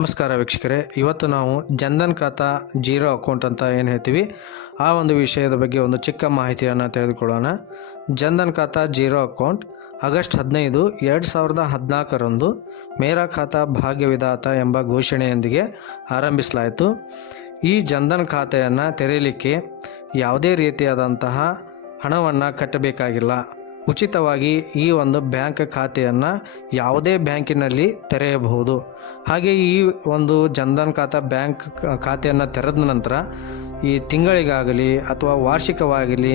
ನಮಸ್ಕಾರ ವೀಕ್ಷಕರೇ, ಇವತ್ತು ನಾವು ಜನ್ಧನ್ ಖಾತಾ ಜೀರೋ ಅಕೌಂಟ್ ಅಂತ ಏನು ಹೇಳ್ತೀವಿ ಆ ಒಂದು ವಿಷಯದ ಬಗ್ಗೆ ಒಂದು ಚಿಕ್ಕ ಮಾಹಿತಿಯನ್ನು ತಿಳಿದುಕೊಳ್ಳೋಣ. ಜನ್ಧನ್ ಖಾತಾ ಜೀರೋ ಅಕೌಂಟ್ ಆಗಸ್ಟ್ 15, 2014ರಂದು ಮೇರಾ ಖಾತಾ ಭಾಗ್ಯ ವಿಧಾತ ಎಂಬ ಘೋಷಣೆಯೊಂದಿಗೆ ಆರಂಭಿಸಲಾಯಿತು. ಈ ಜನ್ಧನ್ ಖಾತೆಯನ್ನು ತೆರೆಯಲಿಕ್ಕೆ ಯಾವುದೇ ರೀತಿಯಾದಂತಹ ಹಣವನ್ನು ಕಟ್ಟಬೇಕಾಗಿಲ್ಲ. ಉಚಿತವಾಗಿ ಈ ಒಂದು ಬ್ಯಾಂಕ್ ಖಾತೆಯನ್ನು ಯಾವುದೇ ಬ್ಯಾಂಕಿನಲ್ಲಿ ತೆರೆಯಬಹುದು. ಹಾಗೆ ಈ ಒಂದು ಜನ್ಧನ್ ಖಾತಾ ಬ್ಯಾಂಕ್ ಖಾತೆಯನ್ನು ತೆರೆದ ನಂತರ ಈ ತಿಂಗಳಿಗಾಗಲಿ ಅಥವಾ ವಾರ್ಷಿಕವಾಗಲಿ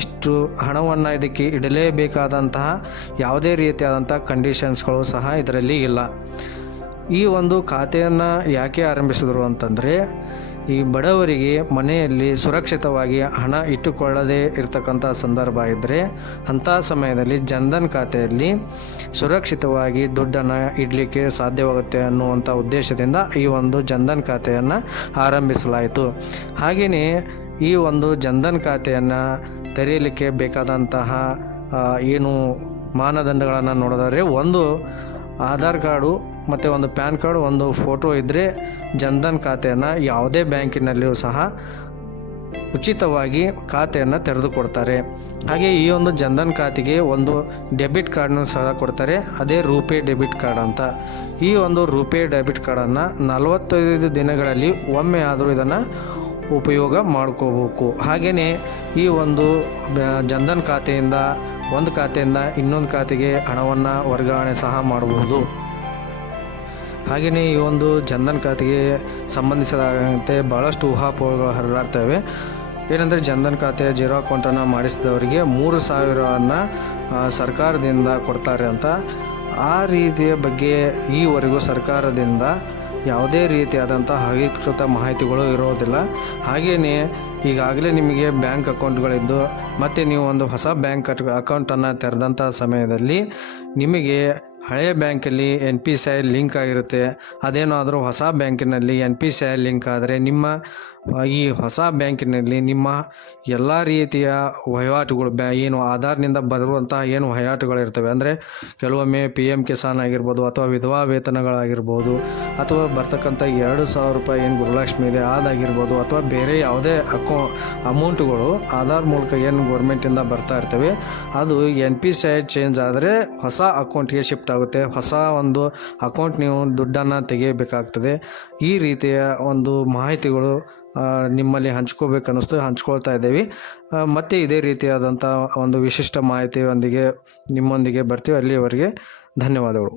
ಇಷ್ಟು ಹಣವನ್ನು ಇದಕ್ಕೆ ಇಡಲೇಬೇಕಾದಂತಹ ಯಾವುದೇ ರೀತಿಯಾದಂಥ ಕಂಡೀಷನ್ಸ್ಗಳು ಸಹ ಇದರಲ್ಲಿ ಇಲ್ಲ. ಈ ಒಂದು ಖಾತೆಯನ್ನು ಯಾಕೆ ಆರಂಭಿಸಿದರು ಅಂತಂದರೆ, ಈ ಬಡವರಿಗೆ ಮನೆಯಲ್ಲಿ ಸುರಕ್ಷಿತವಾಗಿ ಹಣ ಇಟ್ಟುಕೊಳ್ಳದೇ ಇರತಕ್ಕಂಥ ಸಂದರ್ಭ ಇದ್ದರೆ ಅಂಥ ಸಮಯದಲ್ಲಿ ಜನ್ಧನ್ ಖಾತೆಯಲ್ಲಿ ಸುರಕ್ಷಿತವಾಗಿ ದುಡ್ಡನ್ನು ಇಡಲಿಕ್ಕೆ ಸಾಧ್ಯವಾಗುತ್ತೆ ಅನ್ನುವಂಥ ಉದ್ದೇಶದಿಂದ ಈ ಒಂದು ಜನ್ಧನ್ ಖಾತೆಯನ್ನು ಆರಂಭಿಸಲಾಯಿತು. ಹಾಗೆಯೇ ಈ ಒಂದು ಜನ್ಧನ್ ಖಾತೆಯನ್ನು ತೆರೆಯಲಿಕ್ಕೆ ಬೇಕಾದಂತಹ ಏನು ಮಾನದಂಡಗಳನ್ನು ನೋಡಿದರೆ, ಒಂದು ಆಧಾರ್ ಕಾರ್ಡು ಮತ್ತು ಒಂದು ಪ್ಯಾನ್ ಕಾರ್ಡು, ಒಂದು ಫೋಟೋ ಇದ್ದರೆ ಜನ್ಧನ್ ಖಾತೆಯನ್ನು ಯಾವುದೇ ಬ್ಯಾಂಕಿನಲ್ಲಿಯೂ ಸಹ ಉಚಿತವಾಗಿ ಖಾತೆಯನ್ನು ತೆರೆದುಕೊಡ್ತಾರೆ. ಹಾಗೆ ಈ ಒಂದು ಜನ್ಧನ್ ಖಾತೆಗೆ ಒಂದು ಡೆಬಿಟ್ ಕಾರ್ಡನ್ನು ಸಹ ಕೊಡ್ತಾರೆ, ಅದೇ ರೂಪೇ ಡೆಬಿಟ್ ಕಾರ್ಡ್ ಅಂತ. ಈ ಒಂದು ರೂಪೇ ಡೆಬಿಟ್ ಕಾರ್ಡನ್ನು 45 ದಿನಗಳಲ್ಲಿ ಒಮ್ಮೆ ಆದರೂ ಇದನ್ನು ಉಪಯೋಗ ಮಾಡ್ಕೋಬೇಕು. ಹಾಗೆಯೇ ಈ ಒಂದು ಜನ್ಧನ್ ಖಾತೆಯಿಂದ ಒಂದು ಖಾತೆಯಿಂದ ಇನ್ನೊಂದು ಖಾತೆಗೆ ಹಣವನ್ನು ವರ್ಗಾವಣೆ ಸಹ ಮಾಡಬಹುದು. ಹಾಗೆಯೇ ಈ ಒಂದು ಜನ್ಧನ್ ಖಾತೆಗೆ ಸಂಬಂಧಿಸಿದಂತೆ ಭಾಳಷ್ಟು ಊಹಾಪೋಹಗಳು ಹರಡ್ತವೆ. ಏನಂದರೆ, ಜನ್ಧನ್ ಖಾತೆಯ ಜೀರೋ ಅಕೌಂಟನ್ನು ಮಾಡಿಸಿದವರಿಗೆ 3,000ವನ್ನು ಸರ್ಕಾರದಿಂದ ಕೊಡ್ತಾರೆ ಅಂತ. ಆ ರೀತಿಯ ಬಗ್ಗೆ ಈವರೆಗೂ ಸರ್ಕಾರದಿಂದ ಯಾವುದೇ ರೀತಿಯಾದಂಥ ಅಧಿಕೃತ ಮಾಹಿತಿಗಳು ಇರೋದಿಲ್ಲ. ಹಾಗೆಯೇ ಈಗಾಗಲೇ ನಿಮಗೆ ಬ್ಯಾಂಕ್ ಅಕೌಂಟ್ಗಳಿದ್ದು ಮತ್ತು ನೀವು ಒಂದು ಹೊಸ ಬ್ಯಾಂಕ್ ಅಕೌಂಟನ್ನು ತೆರೆದಂಥ ಸಮಯದಲ್ಲಿ ನಿಮಗೆ ಹಳೆಯ ಬ್ಯಾಂಕಲ್ಲಿ NPCI ಲಿಂಕ್ ಆಗಿರುತ್ತೆ. ಅದೇನಾದರೂ ಹೊಸ ಬ್ಯಾಂಕಿನಲ್ಲಿ NPCI ಲಿಂಕ್ ಆದರೆ ನಿಮ್ಮ ಈ ಹೊಸ ಬ್ಯಾಂಕಿನಲ್ಲಿ ನಿಮ್ಮ ಎಲ್ಲ ರೀತಿಯ ವಹಿವಾಟುಗಳು ಏನು ಆಧಾರ್ನಿಂದ ಬರುವಂತಹ ಏನು ವಹಿವಾಟುಗಳಿರ್ತವೆ, ಅಂದರೆ ಕೆಲವೊಮ್ಮೆ PM ಕಿಸಾನ್ ಆಗಿರ್ಬೋದು ಅಥವಾ ವಿಧವಾ ವೇತನಗಳಾಗಿರ್ಬೋದು ಅಥವಾ ಬರ್ತಕ್ಕಂಥ 2,000 ರೂಪಾಯಿ ಏನು ಗೃಹಲಕ್ಷ್ಮಿ ಇದೆ ಅದಾಗಿರ್ಬೋದು ಅಥವಾ ಬೇರೆ ಯಾವುದೇ ಅಮೌಂಟುಗಳು ಆಧಾರ್ ಮೂಲಕ ಏನು ಗೌರ್ಮೆಂಟಿಂದ ಬರ್ತಾ ಇರ್ತವೆ, ಅದು NPCI ಚೇಂಜ್ ಆದರೆ ಹೊಸ ಅಕೌಂಟ್ಗೆ ಶಿಫ್ಟ್ ಆಗುತ್ತೆ. ಹೊಸ ಒಂದು ಅಕೌಂಟ್ ನೀವು ದುಡ್ಡನ್ನು ತೆಗೆಯಬೇಕಾಗ್ತದೆ. ಈ ರೀತಿಯ ಒಂದು ಮಾಹಿತಿಗಳು ನಿಮ್ಮಲ್ಲಿ ಹಂಚ್ಕೋಬೇಕನ್ನಿಸ್ತು, ಹಂಚ್ಕೊಳ್ತಾ ಇದ್ದೇವೆ. ಮತ್ತು ಇದೇ ರೀತಿಯಾದಂಥ ಒಂದು ವಿಶಿಷ್ಟ ಮಾಹಿತಿಯೊಂದಿಗೆ ನಿಮ್ಮೊಂದಿಗೆ ಬರ್ತೀವಿ. ಅಲ್ಲಿಯವರೆಗೆ ಧನ್ಯವಾದಗಳು.